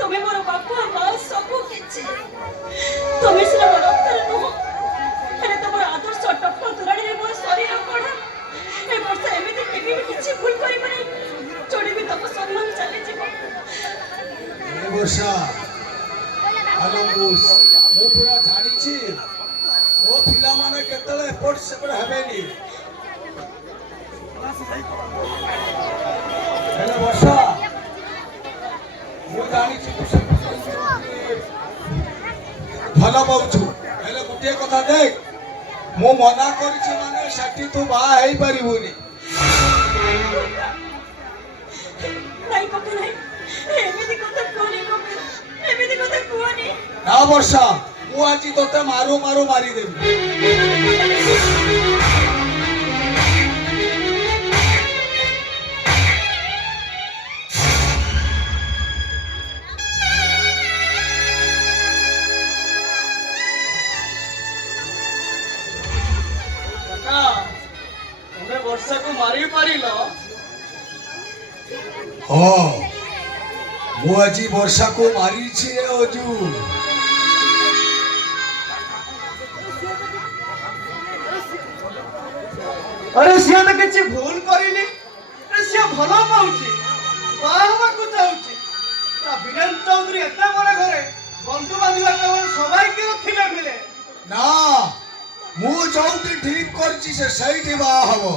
তুমি মোর বাপা মা সবু কিছু তুমি সিনা বড় অক্ষর নুহ ହେଲେ ତମର ଆଦର୍ଶ ଟପ ତୁରାଣୀରେ ମୋ ଶରୀର ପଢ଼ା ଏ ବର୍ଷ ଏମିତି କେବେ ବି କିଛି ଭୁଲ କରିବନି ଯୋଡ଼ି ବି ତମ ସମ୍ମାନ ଚାଲିଯିବ ଏ ବର୍ଷା ଆଲୋ ମୁଁ ପୁରା ଜାଣିଛି ମୋ ପିଲାମାନେ କେତେବେଳେ ଏପଟ ସେପଟ ହେବେନି ହେଲେ ବର୍ଷା ମୁଁ ଜାଣିଛି ଭଲ ପାଉଛୁ ହେଲେ ଗୋଟିଏ କଥା ଦେଖ ମୁଁ ମନା କରିଛି ମାନେ ସେଠି ତୁ ବାହା ହେଇପାରିବୁନି ନାଇଁ କଥା ନାଇଁ ଏମିତି କଥା କୁହନି ଏମିତି କଥା କୁହନି ନା ବର୍ଷା ମୁଁ ଆଜି ତୋତେ ମାରୁ ମାରୁ ମାରିଦେବି वर्षा को मारी पारिल हाँ मु आज वर्षा को मारी अजू अरे सी तो किसी भूल करनी सी भल पाऊँगी बाहर को चाहूँगी वीरेन्द्र चौधरी एत बड़े घरे बंधु बांधव सबाई के थिले मिले ना मु जोटी ठीक करछि से सही बाहा हबो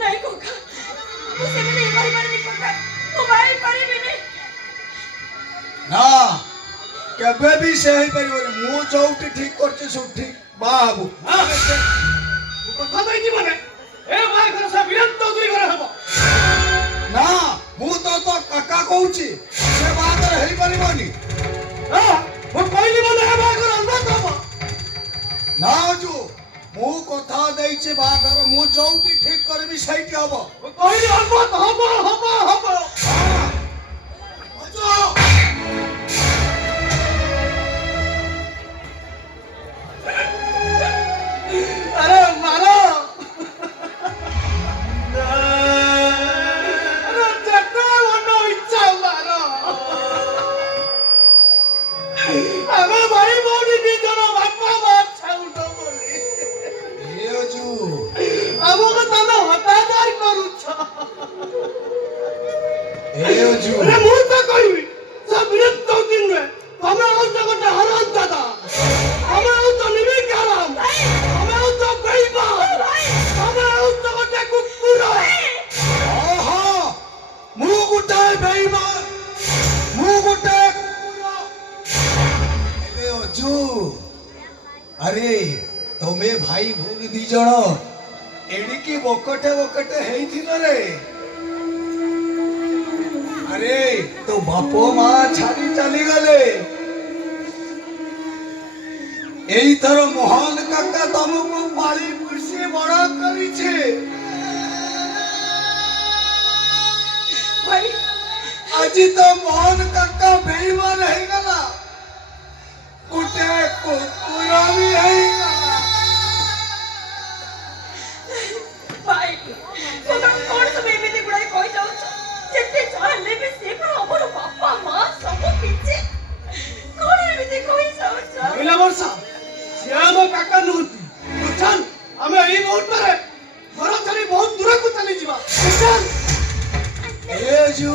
नहीं कोका मु से नहीं बारी बारी कोका मु बाई परिबिनी ना केबे भी सही परिबो मु जोटी ठीक करछि सु ठीक बाहा हबो कथा दैछि माने ए भाई घर से वीरेन्द्र चौधरी घरे हबो ना मु तो काका कहूछि से बात हेई परिबोनी हां मु कहली माने ए भाई घर अलबत हबो ना जो मु कथा देइछे बागर मु जोटी ठीक करबी सही हबो कहली अलबत हबो हबो हबो अजो अरे मारो अरे जटा वनो इच्छा मारो हमें भाई बोली दी जनो बापा बाप छाउटो बोली ए अजू हमको तने हतादार करूछ ए अजू अरे मु तो कहबी सब विरत तो दिन में हमें और जगत हराम दादा हमें और तो निमी कराम हमें और तो बेईमा हमें और तो गोटे कुकुर ओहो मु गुटे बेईमान मु गुटे कुकुर ए अजू अरे तमे भाई भूल दी जण एडिकी बकटे हेइथिल रे अरे तो बापो मां छाड़ी चली गले एई थर मोहन काका तुमको पाली पुसी बड़ा करी छे भाई आज तो मोहन काका बेईमान है गला कुटे कुकुर भी है गला भाई कोका कोन सब एमिति गुडाई कहि जाउ जेते चाहले भी से पर हमर बापा मां सब किछि कोन एमिति कहि जाउ मिला वर्षा श्याम काका नुहति तो चल हमें एई बहुत पर घर चली बहुत दूर को चली जीवा चल ए जू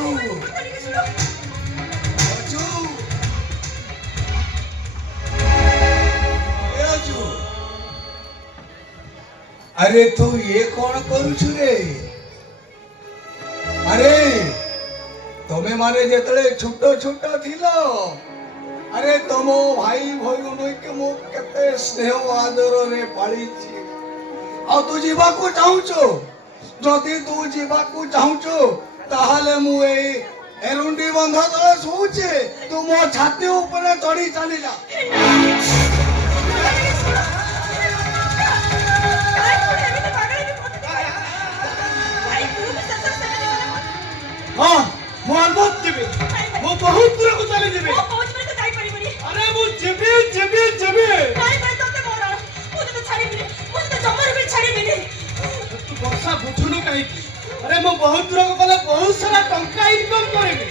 अजू ए अजू अरे तू ये कौन करू रे अरे तमे माने जेतले छोटो छोटो थिलो अरे तमो भाई भौन के मो केते स्नेह आदर रे पाली छी आ तू जीवा को चाहूचो जदी तू जीवा को चाहूचो ताहाले मु ए एरुंडी बंध तळे सोचे तू मो छाती ऊपर चढ़ी चली जा हां मो अलबत जीवे मो बहुत दूर को चली जीवे पहुंच में तो जाई परिबनी अरे मो जीवे जीवे जीवे भाई भाई तोते मोर मुझे तो छाड़ी बिनी मुझे तो जमर भी छाड़ी बिनी तू वर्षा बुझुनु कहीं अरे मो बहुत दूर को गले बहुत सारा टंका इनकम करेबी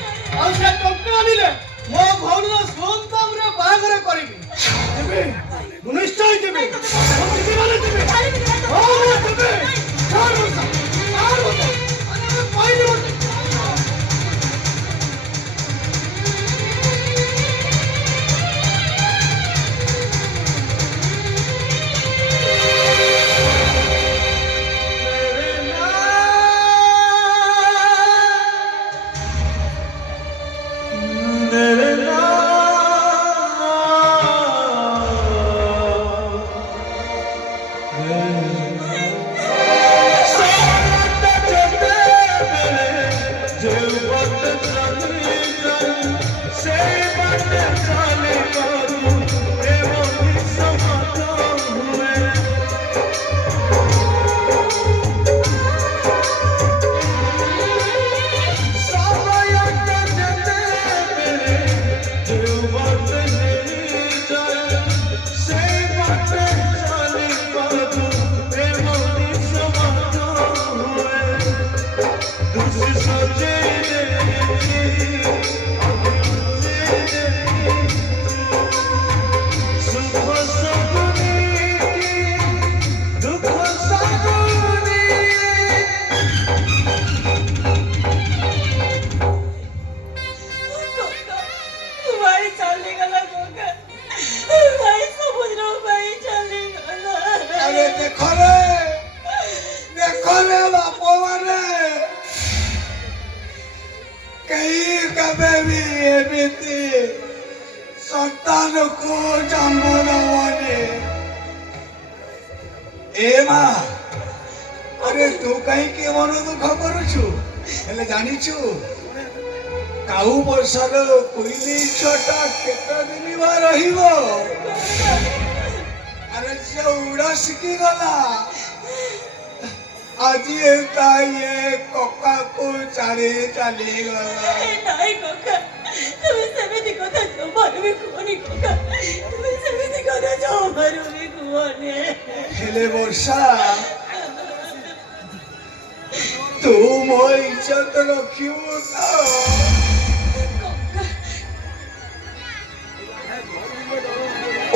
କେବେ ବି ଏମିତି ସନ୍ତାନକୁ ଜନ୍ମ ଦବନି। ଏ ମା, ଆରେ ତୁ କାହିଁକି ମନ ଦୁଃଖ କରୁଛୁ? ହେଲେ ଜାଣିଛୁ କାଉ ବର୍ଷର କୋଇଲି ଛୁଆଟା କେତେ ଦିନ ବା ରହିବ? ଆରେ ସେ ଉଡ଼ା ଶିଖିଗଲା। ଆଜି ଏକା ଇଏ କକାକୁ ଛାଡ଼ି ଚାଲିଗଲା। ନାଇଁ କକା, তুমি ସେମିତି କଥା ଜମାରୁ ବି କୁହନି କକା, তুমি ସେମିତି କଥା ଜମାରୁ ବି କୁହନି। ହେଲେ ବର୍ଷା, ତୁ ମୋ ଇଜ୍ଜତ ରଖିବୁ ତ?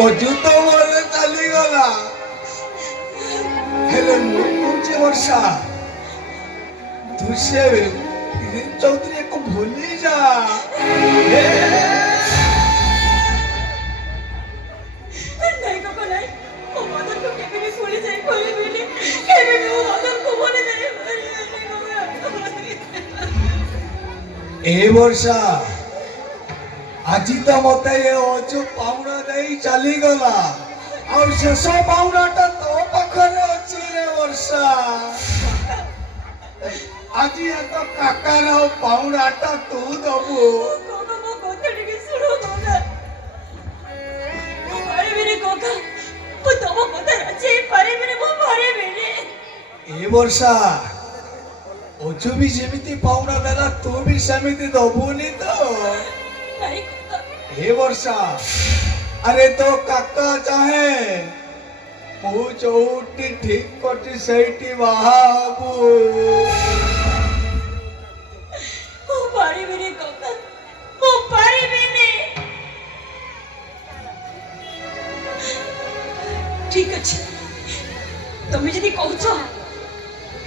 ଅଜୁ ତ ମୋର ଚାଲିଗଲା, ହେଲେ ମୁଁ କହୁଛି ବର୍ଷା, ତୁ ସେ ବୀରେନ ଚୌଧୁରୀକୁ ଭୁଲି ଯା। ନାଇଁ କକା ନାଇଁ, ମୋ ମଦନକୁ କେବେ ବି ଭୁଲି ଯାଇପାରିବିନି, କେବେ ବି ମୋ ମଦନକୁ ଭୁଲି ଯାଇପାରିବିନି କକା। ଏ ବର୍ଷା, ଆଜି ତ ମତେ ଏ ଅଜୁ ପାଉଣା ଦେଇ ଚାଲିଗଲା, ଆଉ ଶେଷ ପାଉଣାଟା ତୋ ପାଖରେ ଅଛି ରେ ବର୍ଷା। ଆଜି ତ କାକାର ପାଉଣାଟା ତୁ ଦବୁ। କକା ମୋ କଥା ଟିକେ ଶୁଣ କକା, ମୁଁ ପାରିବିନି କକା, ମୁଁ ତମ କଥା ରାଜି ହେଇପାରିବିନି, ମୁଁ ପାରିବିନି। ଏ ବର୍ଷା, ଅଜୁ ବି ଯେମିତି ପାଉଣା ଦେଲା ତୁ ବି ସେମିତି ଦବୁନି ତ? ନାଇଁ କକା, ଏ ବର୍ଷା, ଆରେ ତୋ କାକା ଚାହେଁ ମୁଁ ଯୋଉଠି ଠିକ କରିଛି ସେଇଠି ବାହା ହବୁ। ମୁଁ ପାରିବିନି କକା, ମୁଁ ପାରିବିନି। ଠିକ ଅଛି, ତମେ ଯଦି କହୁଛ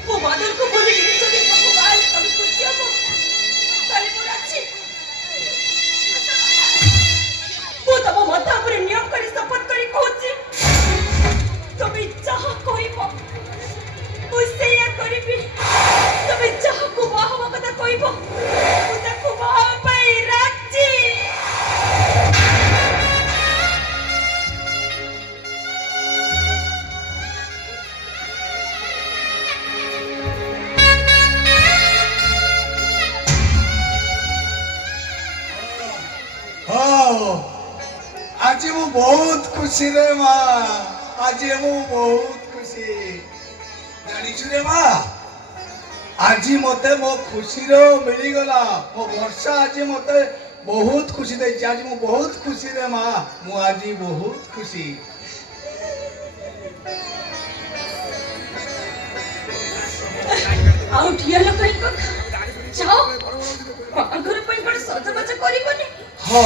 ମୋ ବାଦଲକୁ ଭୁଲିକି ଯଦି ତମକୁ ବାହା ହେଲେ ତମେ ଖୁସି ହବ, ତାହେଲେ ମୁଁ ରାଜି। ମୁଁ ତମ ମଥା ଉପରେ ନିୟମ କରି ଶପଥ କରି କହୁଛି, ତମେ ଯାହା କହିବ ମୁଁ ସେଇଆ କରିବି। ତମେ ଯାହାକୁ ବାହା ହବା କଥା କହିବ ମୁଁ ତାକୁ ବାହା ହବା ପାଇଁ ରାଜି। ହଁ, ଆଜି ମୁଁ ବହୁତ ଖୁସି ରେ ମା, ଆଜି ମୁଁ ବହୁତ ଖୁସି। ଜାଣିଛୁ ରେ ମା, ଆଜି ମତେ ମୋ ଖୁସିର ମିଳିଗଲା। ମୋ ବର୍ଷା ଆଜି ମତେ ବହୁତ ଖୁସି ଦେଇଛି। ଆଜି ମୁଁ ବହୁତ ଖୁସି ରେ ମା, ମୁଁ ଆଜି ବହୁତ ଖୁସି। ଆଉ ଠିଆ ଲୋକ କକା, ଯାଅ ବାହାଘର ପାଇଁ କଣ ସଜବାଜ କରିବନି? ହଁ